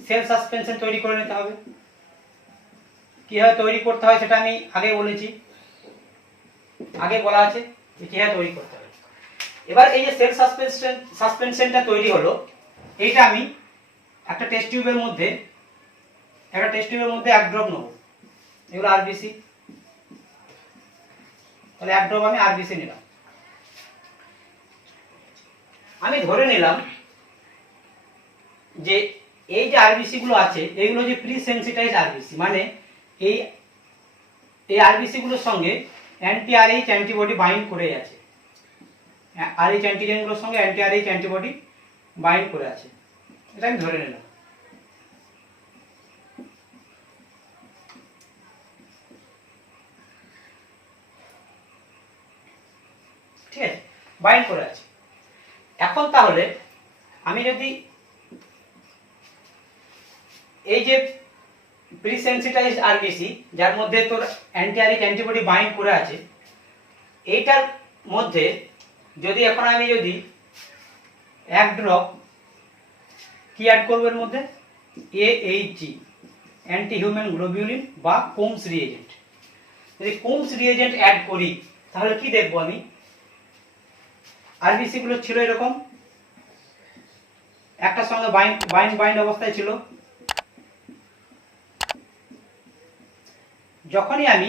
সেল সাসপেনশন তৈরি করে নিতে হবে। কিভাবে তৈরি করতে হয় সেটা আমি আগে বলেছি, আগে বলা আছে যে কিভাবে তৈরি করতে হবে। এবার এই যে সেল সাসপেনশনটা তৈরি হলো, এইটা আমি একটা টেস্ট টিউবের মধ্যে 1 ড্রপ নেব। এগুলো আরবিসি, তাহলে 1 ড্রপ আমি আরবিসি নিলাম। আমি ধরে নিলাম যে এই যে আরবিসি গুলো আছে, এইগুলো যে প্রি সেন্সিটাইজ আরবিসি, মানে এই আরবিসি গুলোর সঙ্গে অ্যান্টি-আরএইচ অ্যান্টিবডি বাইন্ড করে আছে, আরএইচ অ্যান্টিজেন গুলোর সঙ্গে অ্যান্টি-আরএইচ অ্যান্টিবডি বাইন্ড করে আছে, এটা আমি ধরে নিলাম। ঠিক আছে, বাইন্ড করে আছে। এখন তাহলে আমি যদি এই যে প্রিসেন্সিটাইজড আরবিসি, যার মধ্যে তোর অ্যান্টি-আরএইচ অ্যান্টিবডি বাইন্ড করে আছে, এইটার মধ্যে যদি এখন আমি যদি 1 ড্রপ কি অ্যাড করব, এর মধ্যে AHG অ্যান্টি হিউম্যান গ্লোবিউলিন বা কোমস রিএজেন্ট, যদি কোমস রিএজেন্ট অ্যাড করি, তাহলে কি দেখবো আমি, আরবিসি গুলো ছিল এরকম, একটার সঙ্গে বাইন্ড অবস্থায় ছিল। যখনই আমি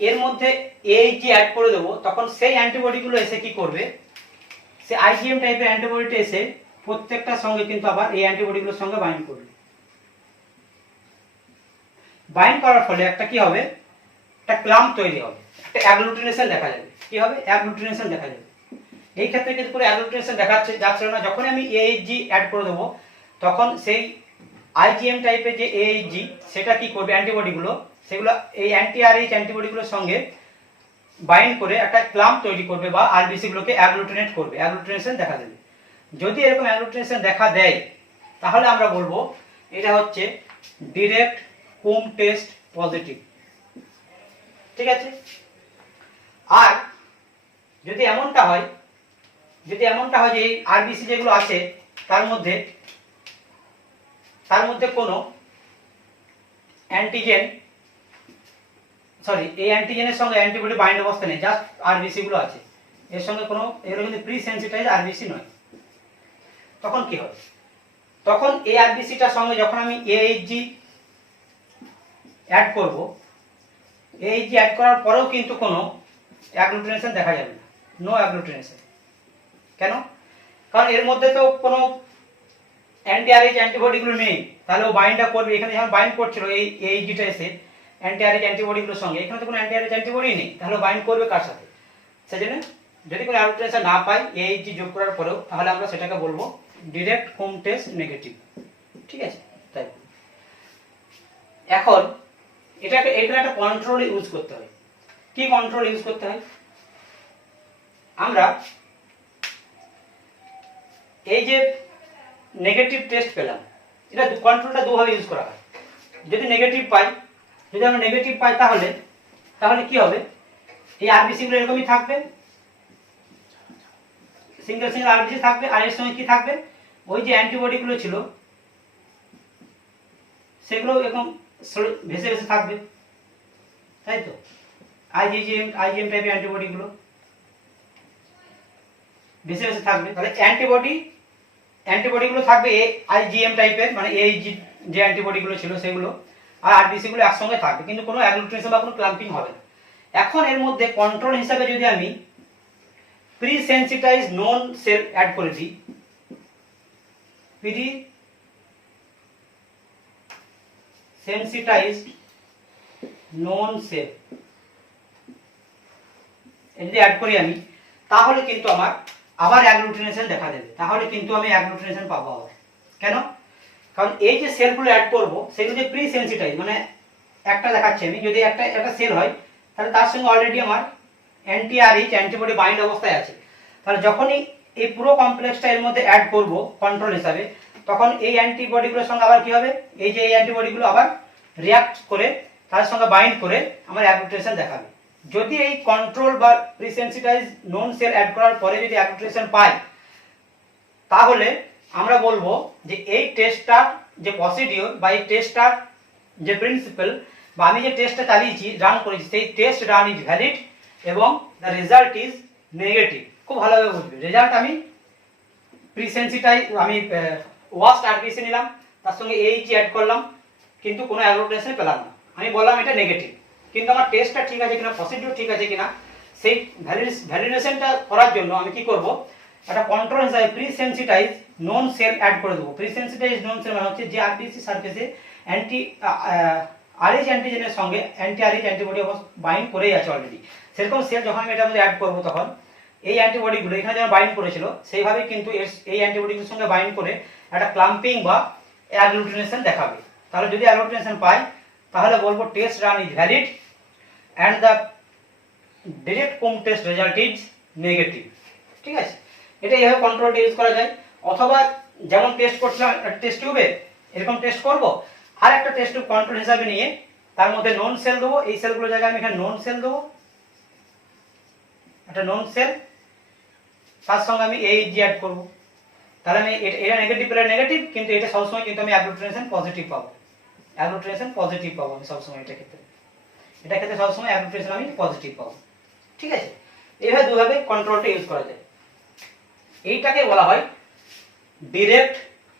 এর মধ্যে AHG অ্যাড করে দেবো, তখন সেই অ্যান্টিবডিগুলো এসে কি করবে, সে IgM টাইপের অ্যান্টিবডিটা এসে প্রত্যেকটার সঙ্গে কিন্তু আবার এই অ্যান্টিবডিগুলোর সঙ্গে বাইন্ড করবে। বাইন্ড করার ফলে একটা কি হবে, একটা ক্লাম্প তৈরি হবে, একটা অ্যাগ্লুটিনেশন দেখা যাবে। কি হবে, অ্যাগ্লুটিনেশন দেখা যাবে। এই ক্ষেত্রে কিন্তু পুরো অ্যাগ্লুটিনেশন যাচ্ছিল না। যখন আমি AHG অ্যাড করে দেবো, তখন সেই IgM টাইপের যে AHG সেটা কি করবে, অ্যান্টিবডিগুলো সেগুলো এই অ্যান্টি-RH অ্যান্টিবডিগুলোর সঙ্গে বাইন্ড করে একটা ক্লাম্প তৈরি করবে বা আরবিসি গুলোকে অ্যাগ্লুটিনেট করবে, অ্যাগ্লুটিনেশন দেখা দেবে। যদি এরকম অ্যাগ্লুটিনেশন দেখা দেয়, তাহলে আমরা বলবো এটা হচ্ছে ডিরেক্ট কুম টেস্ট পজিটিভ। ঠিক আছে। আর যদি এমনটা হয় যে এই আরবিসি যেগুলো আছে তার মধ্যে কোনো অ্যান্টিজেন এই অ্যান্টিজেনের সঙ্গে অ্যান্টিবডি বাইন্ড অবস্থা নেই, জাস্ট আরবিসি গুলো আছে, এর সঙ্গে কোনো এগুলো কিন্তু প্রি সেন্সিটাইজ আরবিসি নয়, তখন কি হবে, তখন এই আরবিসিটার সঙ্গে যখন আমি AHG অ্যাড করব, AHG অ্যাড করার পরেও কিন্তু কোনো অ্যাগ্লুটিনেশন দেখা যাবে না, নো অ্যাগ্লুটিনেশন। কেন? কারণ এর মধ্যে তো কোনো অ্যান্টি-RH অ্যান্টিবডিগুলো নেই, তাহলে ও বাইন্ডটা করবে। এখানে যখন বাইন্ড করছিল এই AHGটা এসে অ্যান্টি-RH অ্যান্টিবডিগুলোর সঙ্গে, এখানে তো কোনো অ্যান্টি-RH অ্যান্টিবডি নেই, তাহলে বাইন্ড করবে কার সাথে, সেজন্য যদি কোনো অ্যাগ্লুটিনেশন না পাই AHG যোগ করার পরেও, তাহলে আমরা সেটাকে বলবো ডিরেক্ট হোম টেস্ট নেগেটিভ। ঠিক আছে। তাই এখন এটাকে একটা কন্ট্রোল ইউজ করতে হয়। কি কন্ট্রোল ইউজ করতে হয়, আমরা এই যে নেগেটিভ টেস্ট পেলাম, এটা কন্ট্রোলটা দুভাবে ইউজ করা হয়। যদি আমরা নেগেটিভ পাই তাহলে কি হবে, এই আরবিসি গুলো এরকমই থাকবে, সিঙ্গেল আরবিসি থাকবে, আর এর সঙ্গে কি থাকবে, ওই যে অ্যান্টিবডি গুলো ছিল সেগুলো এরকম ভেসে ভেসে থাকবে, তাই তো। IgM টাইপের অ্যান্টিবডি গুলো ভেসে ভেসে থাকবে, তাহলে অ্যান্টিবডি গুলো থাকবে IgM টাইপের, মানে AHG যে অ্যান্টিবডি গুলো ছিল সেগুলো, আর আরবিসি গুলো একসঙ্গে থাকবে, কিন্তু কোনো অ্যাগ্লুটিনেশন বা কোনো ক্লাম্পিং হবে না। এখন এর মধ্যে কন্ট্রোল হিসাবে যদি আমি প্রি সেন্সিটাইজ নন সেল অ্যাড করে দিই, প্রি সেন্সিটাইজড নন সেল যদি অ্যাড করি আমি, তাহলে কিন্তু আমার আবার অ্যাগ্লুটিনেশন দেখা দেবে, তাহলে কিন্তু আমি অ্যাগ্লুটিনেশন পাবো আবার। কেন? কারণ এই যে সেলগুলো অ্যাড করব সেগুলো যে প্রি সেন্সিটাইজ, মানে একটা দেখাচ্ছি আমি, যদি একটা সেল হয় তাহলে তার সঙ্গে অলরেডি আমার অ্যান্টি-RH অ্যান্টিবডি বাইন্ড অবস্থায় আছে, তাহলে যখনই এই পুরো কমপ্লেক্সটা এর মধ্যে অ্যাড করব কন্ট্রোল হিসাবে, তখন এই অ্যান্টিবডিগুলোর সঙ্গে আবার কি হবে, এই যে এই অ্যান্টিবডিগুলো আবার রিঅ্যাক্ট করে তার সঙ্গে বাইন্ড করে আমার অ্যাগ্লুটিনেশন দেখাবে। যদি এই কন্ট্রোল বা প্রিসেন্সিটাইজ নন সেল অ্যাড করার পরে যদি অ্যাগ্লুটিনেশন পাই, তাহলে আমরা বলবো যে এই টেস্টটা যে প্রসিডিওর বা এই টেস্টটার যে প্রিন্সিপাল বা আমি যে টেস্টটা চালিয়েছি, রান করেছি, সেই টেস্ট রান ইজ ভ্যালিড এবং দ্য রেজাল্ট ইজ নেগেটিভ। খুব ভালোভাবে বুঝবে, রেজাল্ট আমি প্রিসেন্সিটাইজ আমি ওয়াস্ট আরবিসি নিলাম, তার সঙ্গে AHG অ্যাড করলাম, কিন্তু কোনো অ্যাগ্লুটিনেশন পেলাম না, আমি বললাম এটা নেগেটিভ, কিন্তু আমার টেস্টটা ঠিক আছে কিনা, প্রসিডিওর ঠিক আছে কিনা, সেই ভ্যালিডেশনটা করার জন্য আমি কি করব, একটা কন্ট্রোল হিসাবে প্রি সেন্সিটাইজ নন সেল অ্যাড করে দেবো। প্রি সেন্সিটাইজ নন সেল মানে হচ্ছে যে আরবিসি সারফেসে RH অ্যান্টিজেনের সঙ্গে অ্যান্টি-RH অ্যান্টিবডি বাইন্ড করেই আছে অলরেডি, সেরকম সেল যখন আমি এটার মধ্যে অ্যাড করবো, তখন এই অ্যান্টিবডিগুলো এখানে যেমন বাইন্ড করেছিল সেইভাবে কিন্তু এই অ্যান্টিবডিগুলোর সঙ্গে বাইন্ড করে একটা ক্লাম্পিং বা অ্যাগ্লুটিনেশন দেখাবে। তাহলে যদি অ্যাগ্লুটিনেশন পাই, তাহলে বলবো test run is valid and the direct Coombs test result is negative. ঠিক আছে, এটা এইভাবে কন্ট্রোলটা ইউজ করা যায়। অথবা যেমন টেস্ট করছিলাম টেস্ট টিউবে, এরকম টেস্ট করব, আর একটা টেস্ট টিউব কন্ট্রোল হিসাবে নিয়ে তার মধ্যে নন সেল দেবো, এই সেলগুলোর জায়গায় আমি এখানে নন সেল দেবো, একটা নন সেল, তার সঙ্গে আমি AHG অ্যাড করব, তাহলে আমি এটা নেগেটিভ পেলে নেগেটিভ, কিন্তু এটা সবসময় কিন্তু আমি অ্যাগ্লুটিনেশন পজিটিভ পাবো, অ্যাগ্লুটিনেশন পজিটিভ পাবো আমি সবসময় এটা ক্ষেত্রে সবসময় অ্যাগ্লুটিনেশন আমি পজিটিভ পাবো। ঠিক আছে, এইভাবে দুভাবে কন্ট্রোলটা ইউজ করা যায়। এইটাকে বলা হয় ডিরেক্ট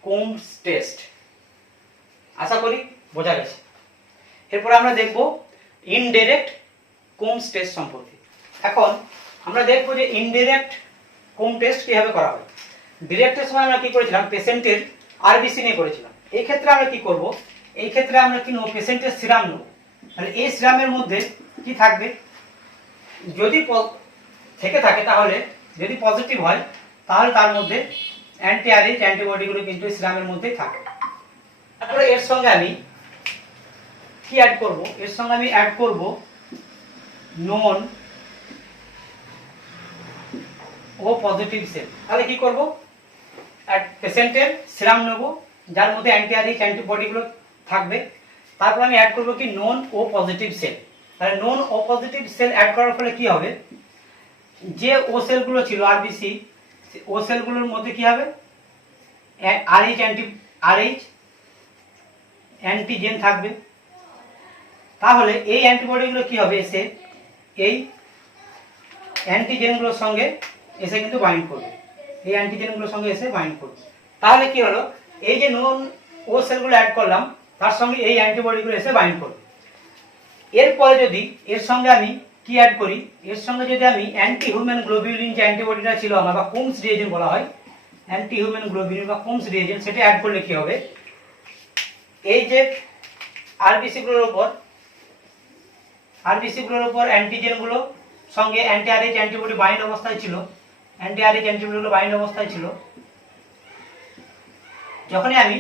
কোমস টেস্ট। আশা করি বোঝা গেছে। এরপর আমরা দেখব ইনডাইরেক্ট কোমস টেস্ট সম্পর্কে। এখন আমরা দেখবো যে ইনডিরেক্ট কোম টেস্ট কিভাবে করা হয়। ডিরেক্টের সময় আমরা কি করেছিলাম, পেশেন্টের আরবিসি নিয়ে করেছিলাম। এই ক্ষেত্রে আমরা কি করব, এই ক্ষেত্রে আমরা কি নেব, পেশেন্টের সিরাম নেব। তাহলে এই সিরামের মধ্যে কি থাকবে, যদি থেকে থাকে তাহলে যদি পজিটিভ হয় তাহলে তার মধ্যে অ্যান্টি আরএইচ অ্যান্টিবডিগুলো কিন্তু সিরামের মধ্যেই থাকে। তারপরে এর সঙ্গে আমি কি অ্যাড করব, এর সঙ্গে আমি অ্যাড করব নন ও পজিটিভ সেল। তাহলে কি করব, পেশেন্টের সিরাম নেব যার মধ্যে অ্যান্টি আরএইচ অ্যান্টিবডিগুলো থাকবে, তারপর আমি অ্যাড করব কি নন ও পজিটিভ সেল। তাহলে নন ও পজিটিভ সেল অ্যাড করার ফলে কি হবে, যে ও সেলগুলো ছিল আরবিসি, ও সেলগুলোর মধ্যে কি হবে, আরএইচ অ্যান্টিজেন থাকবে। তাহলে এই অ্যান্টিবডিগুলো কি হবে, এসে এই অ্যান্টিজেনগুলোর সঙ্গে এসে কিন্তু বাইন্ড করবে, এই অ্যান্টিজেনগুলোর সঙ্গে এসে বাইন্ড করবে। তাহলে কি হলো, এই যে নন ও সেলগুলো অ্যাড করলাম তার সঙ্গে এই অ্যান্টিবডিগুলো এসে বাইন্ড করবে। এরপরে যদি এর সঙ্গে আমি কি অ্যাড করি, এর সঙ্গে যদি আমি অ্যান্টি হিউম্যান গ্লোবিউলিন যে অ্যান্টিবডিটা ছিল আমার, বা কোমস রিএজেন্ট বলা হয়, অ্যান্টি হিউম্যান গ্লোবিউলিন বা কোমস রিএজেন্ট, সেটা অ্যাড করলে কি হবে, এই যে আরবিসি গুলোর উপর অ্যান্টিজেনগুলো সঙ্গে অ্যান্টি আরএইচ অ্যান্টিবডি বাইন্ড অবস্থায় ছিল, অ্যান্টি আরএইচ অ্যান্টিবডিগুলো বাইন্ড অবস্থায় ছিল, যখনই আমি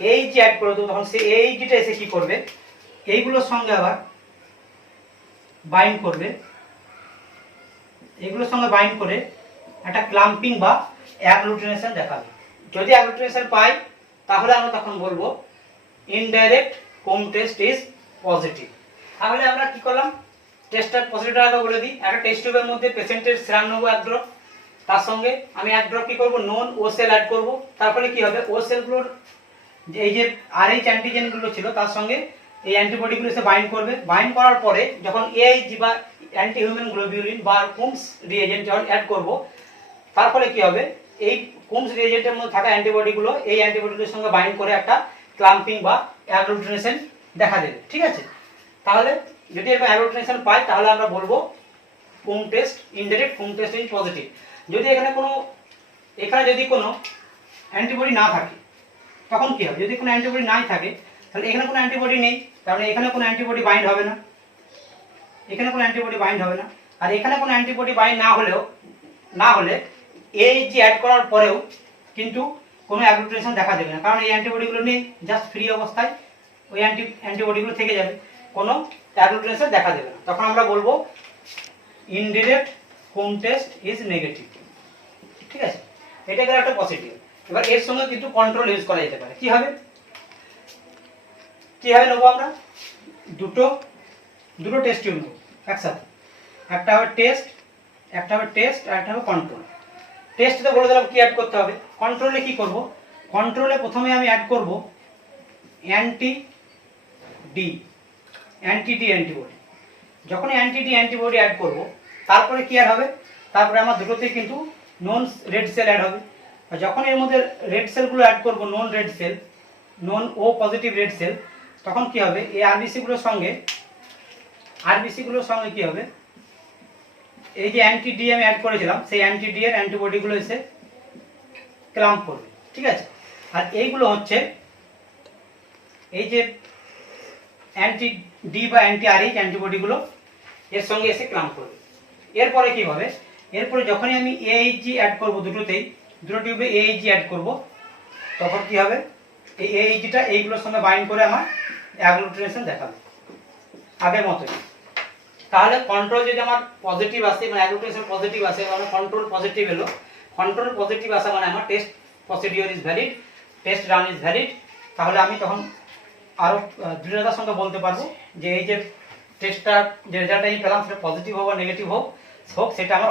এই যে অ্যাড করে দেবো তখন সে এই যেটা এসে কি করবে, এইগুলোর সঙ্গে আবার বাইন্ড করবে, এগুলোর সঙ্গে বাইন্ড করে একটা ক্লাম্পিং বা অ্যাগ্লুটিনেশন দেখাবে। যদি অ্যাগ্লুটিনেশন পাই তাহলে আমরা তখন বলবো indirect Coombs test is positive. তাহলে আমরা কি করলাম, টেস্টের পজিটিভটা আগে বলে দিই। একটা টেস্ট টিউবের মধ্যে পেশেন্টের সিরাম নেবো 1 ড্রপ, তার সঙ্গে আমি 1 ড্রপ কি করবো, নন ও সেল অ্যাড করবো। তারপরে কি হবে, ও সেলগুলোর এই যে আরএইচ অ্যান্টিজেনগুলো ছিল তার সঙ্গে এই অ্যান্টিবডিগুলো এসে বাইন্ড করবে। বাইন্ড করার পরে যখন এইচ বা অ্যান্টি হিউম্যান গ্লোবিউলিন বা কোমস রিএজেন্ট যখন অ্যাড করব, তার ফলে কি হবে, এই কোমস রিএজেন্টের মধ্যে থাকা অ্যান্টিবডিগুলো এই অ্যান্টিবডিগুলোর সঙ্গে বাইন্ড করে একটা ক্লাম্পিং বা অ্যাগ্লুটিনেশন দেখা দেবে। ঠিক আছে, তাহলে যদি এরকম অ্যাগ্লুটিনেশন পাই তাহলে আমরা বলবো Coombs test, indirect Coombs test is positive. যদি এখানে যদি কোনো অ্যান্টিবডি না থাকে তখন কি হবে, যদি কোনো অ্যান্টিবডি নাই থাকে তাহলে এখানে কোনো অ্যান্টিবডি নেই, তাহলে এখানে কোনো অ্যান্টিবডি বাইন্ড হবে না, এখানে কোনো অ্যান্টিবডি বাইন্ড হবে না। আর এখানে কোনো অ্যান্টিবডি বাইন্ড না হলে এই যে অ্যাড করার পরেও কিন্তু কোনো অ্যাগ্লুটিনেশন দেখা দেবে না, কারণ এই অ্যান্টিবডিগুলো নেই, জাস্ট ফ্রি অবস্থায় ওই অ্যান্টিবডিগুলো থেকে যাবে, কোনো অ্যাগ্লুটিনেশন দেখা দেবে না। তখন আমরা বলবো indirect Coombs test is negative. ঠিক আছে, এটা গেল একটা পজিটিভ। এবার এর সঙ্গে কিন্তু কন্ট্রোল ইউজ করা যেতে পারে। কিভাবে নেবো, আমরা দুটো টেস্ট টিউব নেবো একসাথে, একটা হবে টেস্ট আর একটা হবে কন্ট্রোল। টেস্টে বলে দিলাম কি অ্যাড করতে হবে, কন্ট্রোলে কি করব, কন্ট্রোলে প্রথমে আমি অ্যাড করব অ্যান্টি ডি অ্যান্টিবডি। যখন অ্যান্টি ডি অ্যান্টিবডি অ্যাড করব তারপরে কি অ্যাড হবে, তারপরে আমার দুটোতেই কিন্তু নন রেড সেল অ্যাড হবে। আর যখন এর মধ্যে রেড সেলগুলো অ্যাড করব, নন ও পজিটিভ রেড সেল, তখন কি হবে, এই আরবিসি গুলোর সঙ্গে কি হবে, এই যে অ্যান্টি ডি আমি অ্যাড করেছিলাম সেই অ্যান্টি ডি এর অ্যান্টিবডিগুলো এসে ক্লাম্প করবে। ঠিক আছে, আর এইগুলো হচ্ছে এই যে অ্যান্টি ডি বা অ্যান্টি আরএইচ অ্যান্টিবডিগুলো এর সঙ্গে এসে ক্লাম্প করবে। এরপরে কি হবে, এরপরে যখনই আমি এইচজি অ্যাড করব, দুটো টিউবে এইচজি অ্যাড করব, তখন কি হবে, এই এইচজিটা এইগুলোর সঙ্গে বাইন্ড করে আমার অ্যাগ্লুটিনেশন দেখাবে আগের মতোই। তাহলে কন্ট্রোল যদি আমার পজিটিভ আসে, মানে অ্যাগ্লুটিনেশন পজিটিভ আসে, মানে কন্ট্রোল পজিটিভ এলো, কন্ট্রোল পজিটিভ আসা মানে আমার test procedure is valid, test run is valid. তাহলে আমি তখন আরও দৃঢ়তার সঙ্গে বলতে পারবো যে এই যে টেস্টটা যে রেজাল্টটা আমি পেলাম সেটা পজিটিভ হোক বা নেগেটিভ হোক সেটা আমার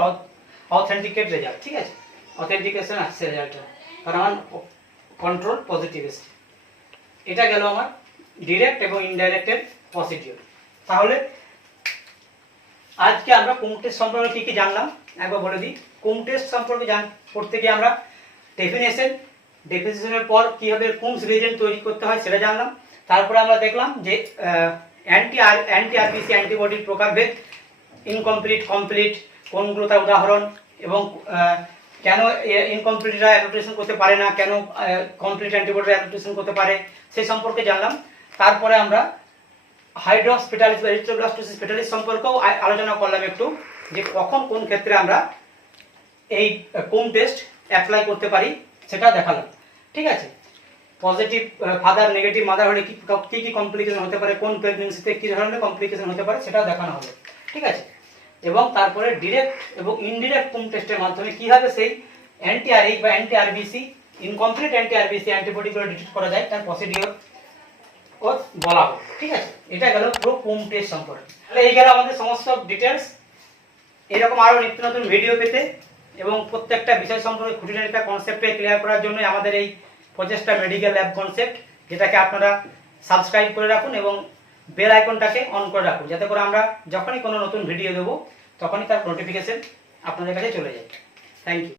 অথেন্টিকেট রেজাল্ট। ঠিক আছে, অথেন্টিকেশন আসছে রেজাল্টটা, কারণ আমার কন্ট্রোল পজিটিভ এসছে। এটা গেল আমার ডিরেক্ট এবং ইনডাইরেক্টের প্রসিডিওর। তাহলে আজকে আমরা কোম টেস্ট সম্পর্কে কি কি জানলাম একবার বলে দিই। কোম টেস্ট সম্পর্কে পড়তে গিয়ে আমরা ডেফিনেশনের পর কিভাবে কোমস রিএজেন্ট তৈরি করতে হয় সেটা জানলাম। তারপরে আমরা দেখলাম যে অ্যান্টি আরবিসি অ্যান্টিবডির প্রকারভেদ, ইনকমপ্লিট, কমপ্লিট, কোনগুলো তার উদাহরণ, এবং কেন ইনকমপ্লিটরা অ্যাডাপ্টেশন করতে পারে না, কেন কমপ্লিট অ্যান্টিবডিরা অ্যাডাপ্টেশন করতে পারে, সেই সম্পর্কে জানলাম। তারপরে আমরা হাইড্রক্স ফেটালিস বা এরিথ্রোব্লাস্টোসিস ফেটালিস সম্পর্কেও আলোচনা করলাম একটু, যে কখন কোন ক্ষেত্রে আমরা এই কোম টেস্ট অ্যাপ্লাই করতে পারি সেটা দেখালাম। ঠিক আছে, পজিটিভ ফাদার নেগেটিভ মাদার হলে কি কি কমপ্লিকেশন হতে পারে, কোন প্রেগন্যান্সিতে কি ধরনের কমপ্লিকেশন হতে পারে সেটাও দেখানো হবে। ঠিক আছে, এবং তারপরে ডিরেক্ট এবং ইনডিরেক্ট কোম টেস্টের মাধ্যমে কিভাবে সেই অ্যান্টি-আরএইচ বা অ্যান্টি-আরবিসি, ইনকমপ্লিট অ্যান্টি-আরবিসি অ্যান্টিবডিগুলো ডিটেক্ট করা যায় তার প্রসিডিওর ও বলা হবে। ঠিক আছে, এটা গেল পুরো কোম টেস্ট সম্পর্কে। তাহলে এই গেল আমাদের সমস্ত ডিটেলস। এরকম আরো নিত্য নতুন ভিডিও পেতে এবং প্রত্যেকটা বিষয় সম্পর্কে খুঁটিনাটিটা কনসেপ্টে ক্লিয়ার করার জন্য আমাদের এই প্রচেষ্টা মেডিকেল ল্যাব কনসেপ্ট, যেটাকে আপনারা সাবস্ক্রাইব করে রাখুন এবং বেল আইকনটাকে অন করে রাখুন, যাতে করে আমরা যখনই কোনো নতুন ভিডিও দেবো তখনই তার নোটিফিকেশন আপনাদের কাছে চলে যায়। Thank you.